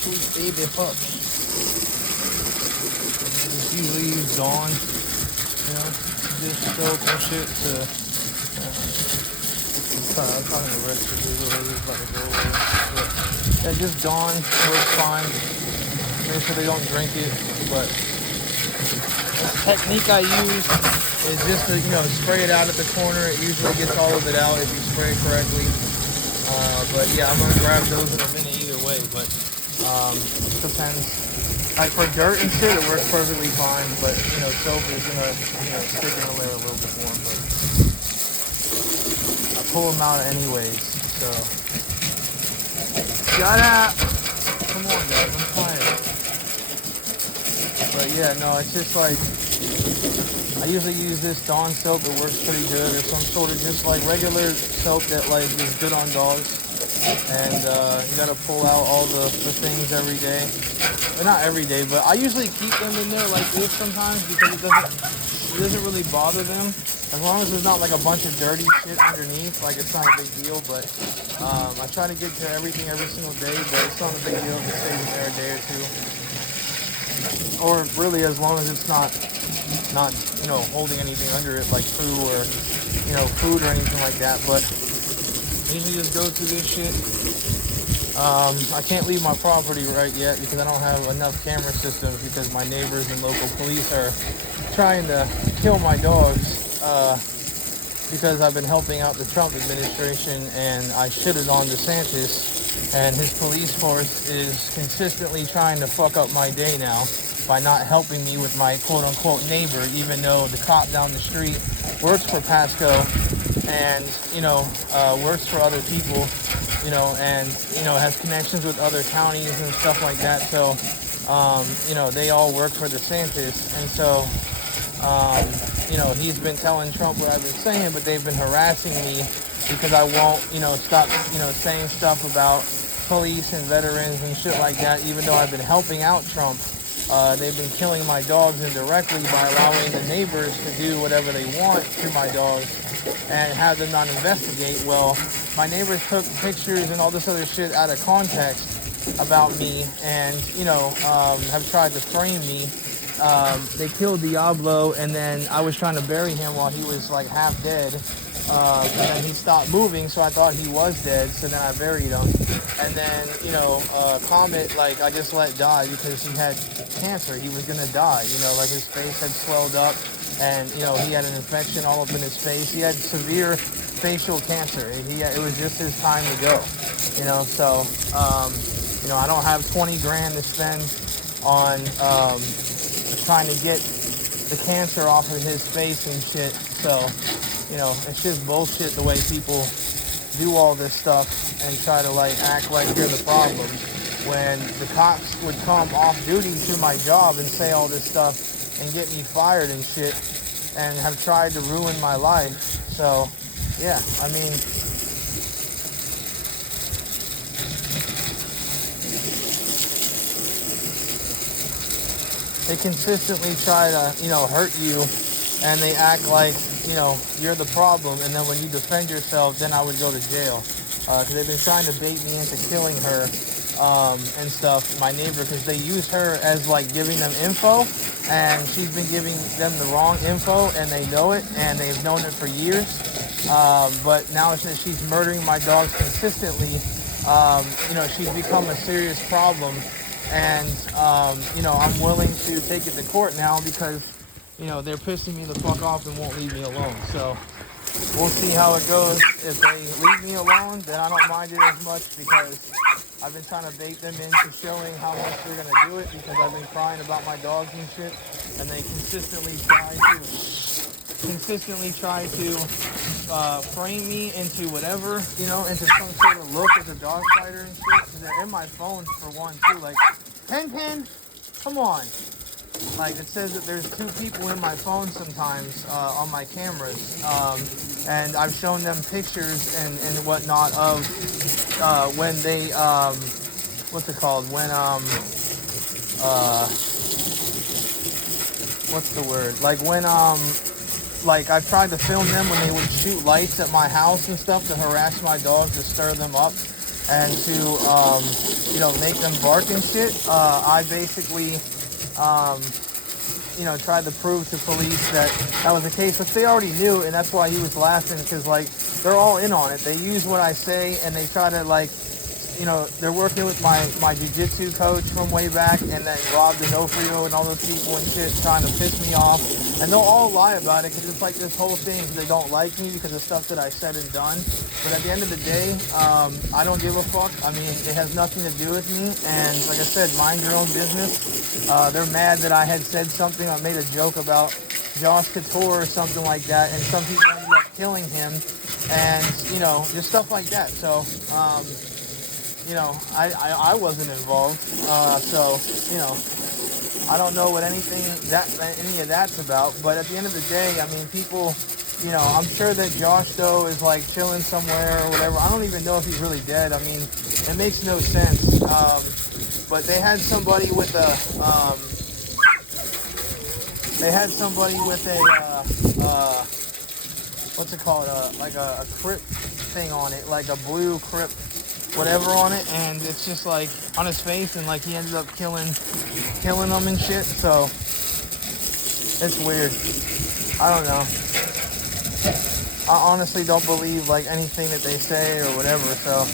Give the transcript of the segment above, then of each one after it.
sweet baby pups. Just usually use Dawn, you know, dish soap and shit to I'm trying to rest the visually let it go away. But yeah, just Dawn works fine. Make sure they don't drink it. But the technique I use is just to, you know, spray it out at the corner. It usually gets all of it out if you spray it correctly. But yeah, I'm gonna grab those in a minute either way. But depends. Like for dirt and shit, it works perfectly fine. But you know, soap is gonna, you know, stick in the layer a little bit more. But I pull them out anyways. So shut up. Come on, guys. I'm tired. But yeah, no, it's just like I usually use this Dawn soap. It works pretty good, or some sort of just like regular soap that like is good on dogs. And you gotta pull out all the things every day. Well, not every day, but I usually keep them in there like this sometimes because it doesn't really bother them. As long as there's not like a bunch of dirty shit underneath, like it's not a big deal. But I try to get to everything every single day, but it's not a big deal if it stays in there a day or two. Or really, as long as it's not you know, holding anything under it like poo or, you know, food or anything like that. But I usually just go through this shit. I can't leave my property right yet because I don't have enough camera systems because my neighbors and local police are trying to kill my dogs because I've been helping out the Trump administration, and I shitted on DeSantis, and his police force is consistently trying to fuck up my day now by not helping me with my quote-unquote neighbor, even though the cop down the street works for Pasco and, you know, works for other people, you know, and, you know, has connections with other counties and stuff like that. So, you know, they all work for DeSantis. And so, you know, he's been telling Trump what I've been saying, but they've been harassing me because I won't, you know, stop, you know, saying stuff about police and veterans and shit like that, even though I've been helping out Trump. They've been killing my dogs indirectly by allowing the neighbors to do whatever they want to my dogs and have them not investigate. Well, my neighbors took pictures and all this other shit out of context about me and, you know, have tried to frame me. They killed Diablo, and then I was trying to bury him while he was like half dead. And then he stopped moving, so I thought he was dead, so then I buried him. And then, you know, Comet, like, I just let die because he had cancer. He was gonna die, you know, like his face had swelled up, and, you know, he had an infection all up in his face. He had severe facial cancer. It was just his time to go, you know, so, you know, I don't have 20 grand to spend on trying to get the cancer off of his face and shit, so, you know, it's just bullshit the way people do all this stuff and try to like act like you're the problem when the cops would come off duty to my job and say all this stuff and get me fired and shit and have tried to ruin my life. So yeah, I mean, they consistently try to, you know, hurt you, and they act like, you know, you're the problem, and then when you defend yourself, then I would go to jail. Because they've been trying to bait me into killing her and stuff, my neighbor, because they use her as like giving them info, and she's been giving them the wrong info, and they know it, and they've known it for years. But now since she's murdering my dogs consistently, you know, she's become a serious problem, and, you know, I'm willing to take it to court now because, you know, they're pissing me the fuck off and won't leave me alone. So we'll see how it goes. If they leave me alone, then I don't mind it as much because I've been trying to bait them into showing how much they're going to do it because I've been crying about my dogs and shit. And they consistently try to frame me into whatever, you know, into some sort of look as a dog fighter and shit. Because they're in my phone for one, too. Like, Pen, come on. Like, it says that there's two people in my phone sometimes on my cameras, and I've shown them pictures and whatnot of when they, what's it called, when, what's the word, like when, like I tried to film them when they would shoot lights at my house and stuff to harass my dogs, to stir them up. and to, make them bark and shit, I basically, tried to prove to police that that was the case, which they already knew, and that's why he was laughing, because, like, they're all in on it. They use what I say, and they try to, like, they're working with my jiu-jitsu coach from way back, and then Rob D'Onofrio and all those people and shit trying to piss me off. And they'll all lie about it, because it's like this whole thing, they don't like me because of stuff that I said and done. But at the end of the day, I don't give a fuck. I mean, it has nothing to do with me. And like I said, mind your own business. They're mad that I had said something. I made a joke about Josh Couture or something like that, and some people ended up killing him. And, just stuff like that. So, I wasn't involved. I don't know what any of that's about. But at the end of the day, I mean, people, I'm sure that Josh Doe is like chilling somewhere or whatever. I don't even know if he's really dead. I mean, it makes no sense. But they had somebody with a, what's it called? Like a Crip thing on it, like a blue Crip whatever on it, and it's just like on his face, and like he ended up killing them and shit. So it's weird. I don't know. I honestly don't believe like anything that they say or whatever. So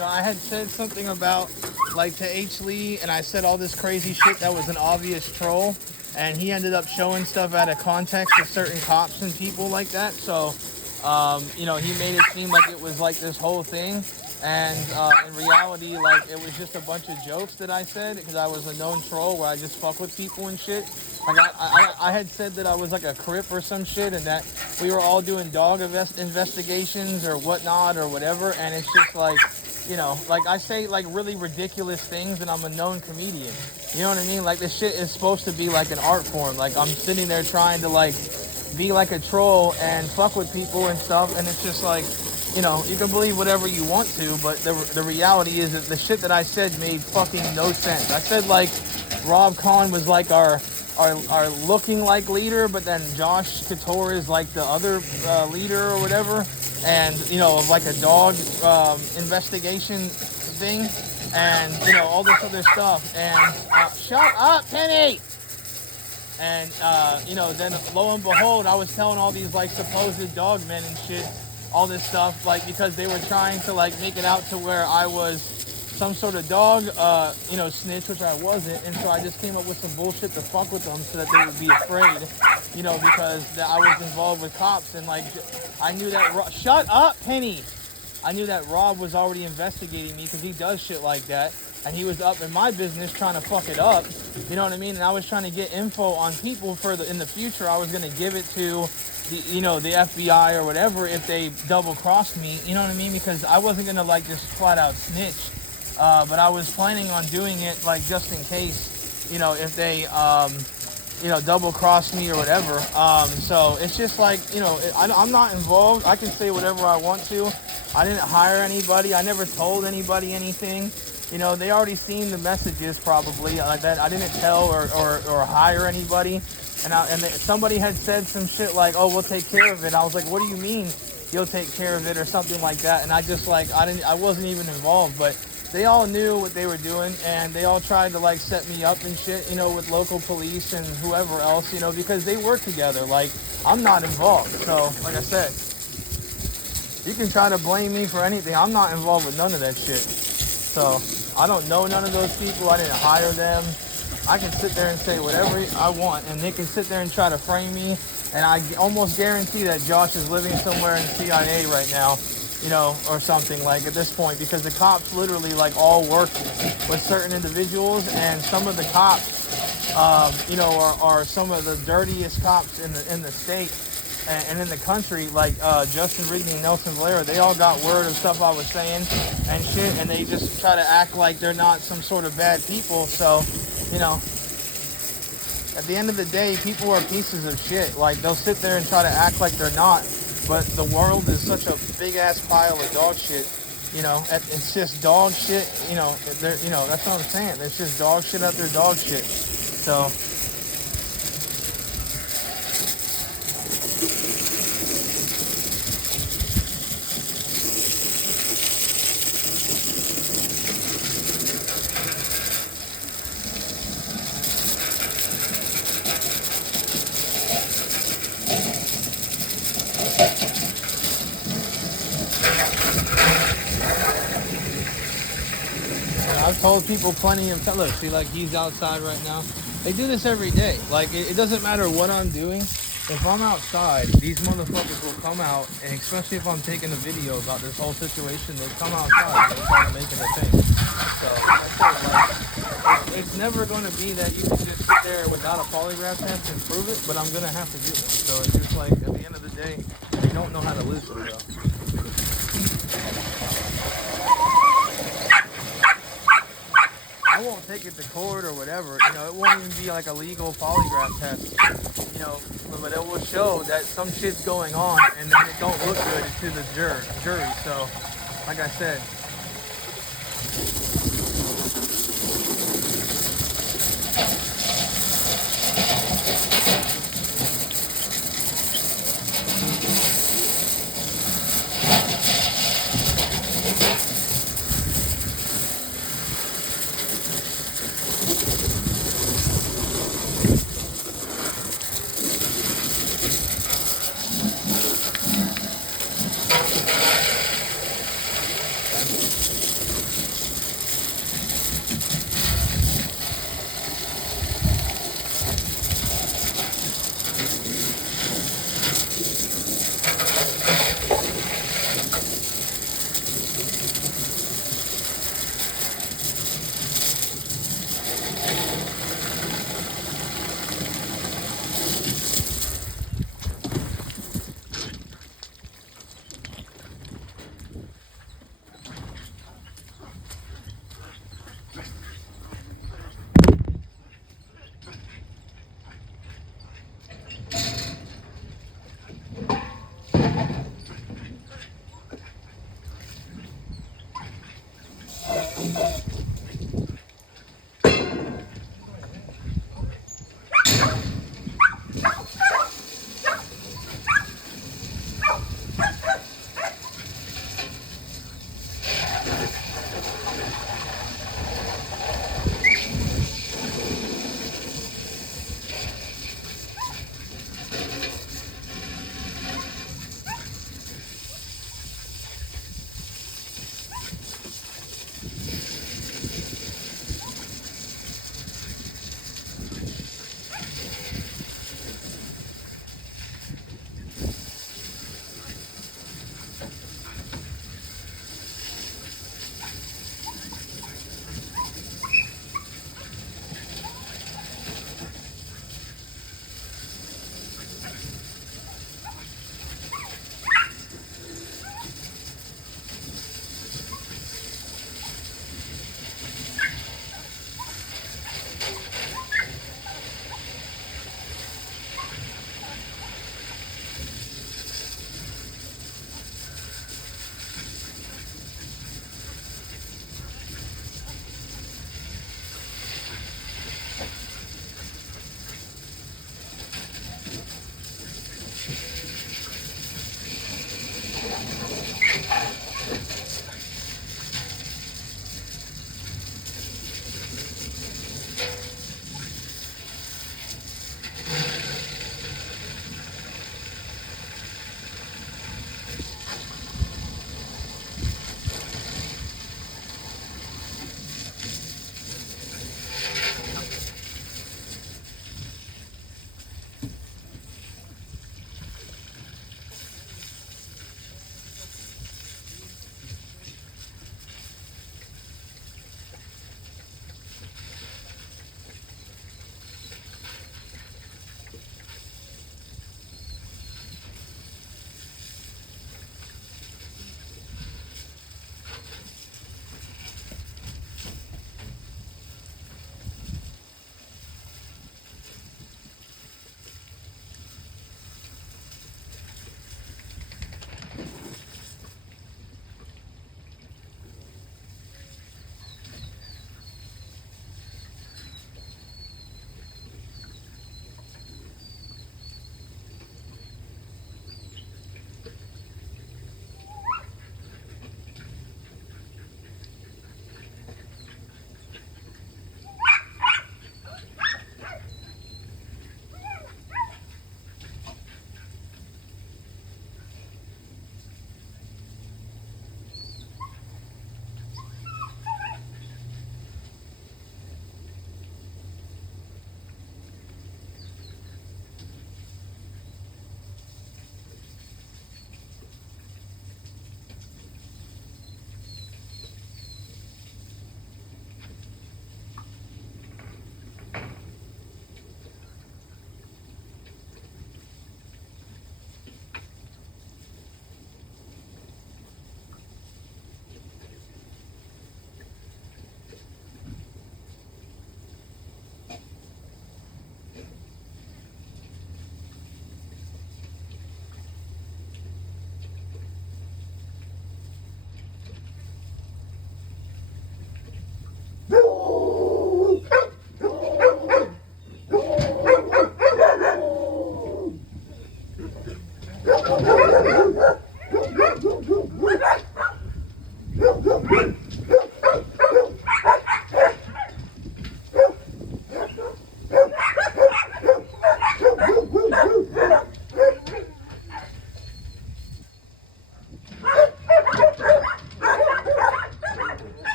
I had said something about like to H. Lee, and I said all this crazy shit that was an obvious troll, and he ended up showing stuff out of context to certain cops and people like that. So, he made it seem like it was like this whole thing, and in reality, like it was just a bunch of jokes that I said because I was a known troll where I just fuck with people and shit. Like I had said that I was like a Crip or some shit, and that we were all doing dog investigations or whatnot or whatever, and it's just like, like I say like really ridiculous things, and I'm a known comedian. You know what I mean? Like this shit is supposed to be like an art form. Like I'm sitting there trying to like be like a troll and fuck with people and stuff, and it's just like, you can believe whatever you want to, but the reality is that the shit that I said made fucking no sense. I said like Rob Kahn was like our looking like leader, but then Josh Couture is like the other leader or whatever, and like a dog investigation thing, and all this other stuff, and shut up, Penny. And then lo and behold, I was telling all these like supposed dog men and shit all this stuff, like because they were trying to like make it out to where I was some sort of dog, snitch, which I wasn't, and so I just came up with some bullshit to fuck with them so that they would be afraid, because I was involved with cops, and like I knew that. Shut up, Penny. I knew that Rob was already investigating me because he does shit like that, and he was up in my business trying to fuck it up. You know what I mean? And I was trying to get info on people in the future. I was gonna give it to the FBI or whatever if they double crossed me. You know what I mean? Because I wasn't gonna like just flat out snitch. But I was planning on doing it like just in case, if they, double cross me or whatever. So it's just like, I'm not involved. I can say whatever I want to. I didn't hire anybody. I never told anybody anything. They already seen the messages probably like that. I didn't tell or hire anybody. And somebody had said some shit like, oh, we'll take care of it. I was like, what do you mean you'll take care of it or something like that? And I just like, I wasn't even involved, but they all knew what they were doing, and they all tried to like set me up and shit, with local police and whoever else, because they work together. Like, I'm not involved. So, like I said, you can try to blame me for anything. I'm not involved with none of that shit. So I don't know none of those people. I didn't hire them. I can sit there and say whatever I want, and they can sit there and try to frame me. And I almost guarantee that Josh is living somewhere in CIA right now, you know, or something like at this point, because the cops literally like all work with certain individuals, and some of the cops, you know, are some of the dirtiest cops in the state and in the country, like Justin Rigney and Nelson Valera. They all got word of stuff I was saying and shit, and they just try to act like they're not some sort of bad people. So, you know, at the end of the day, people are pieces of shit. Like, they'll sit there and try to act like they're not, but the world is such a big ass pile of dog shit. You know, it's just dog shit. You know, you know, that's what I'm saying. It's just dog shit out there, dog shit. So. I've told people plenty of times. Look, see, like he's outside right now. They do this every day. Like it doesn't matter what I'm doing. If I'm outside, these motherfuckers will come out, and especially if I'm taking a video about this whole situation, they come outside and they try to make it a thing. So that's it. Like, it's never going to be that you can just sit there without a polygraph test and prove it, but I'm going to have to get one. So it's just like, at the end of the day, they don't know how to listen, though. I won't take it to court or whatever. You know, it won't even be like a legal polygraph test. You know, but it will show that some shit's going on, and then it don't look good to the jury. So, like I said.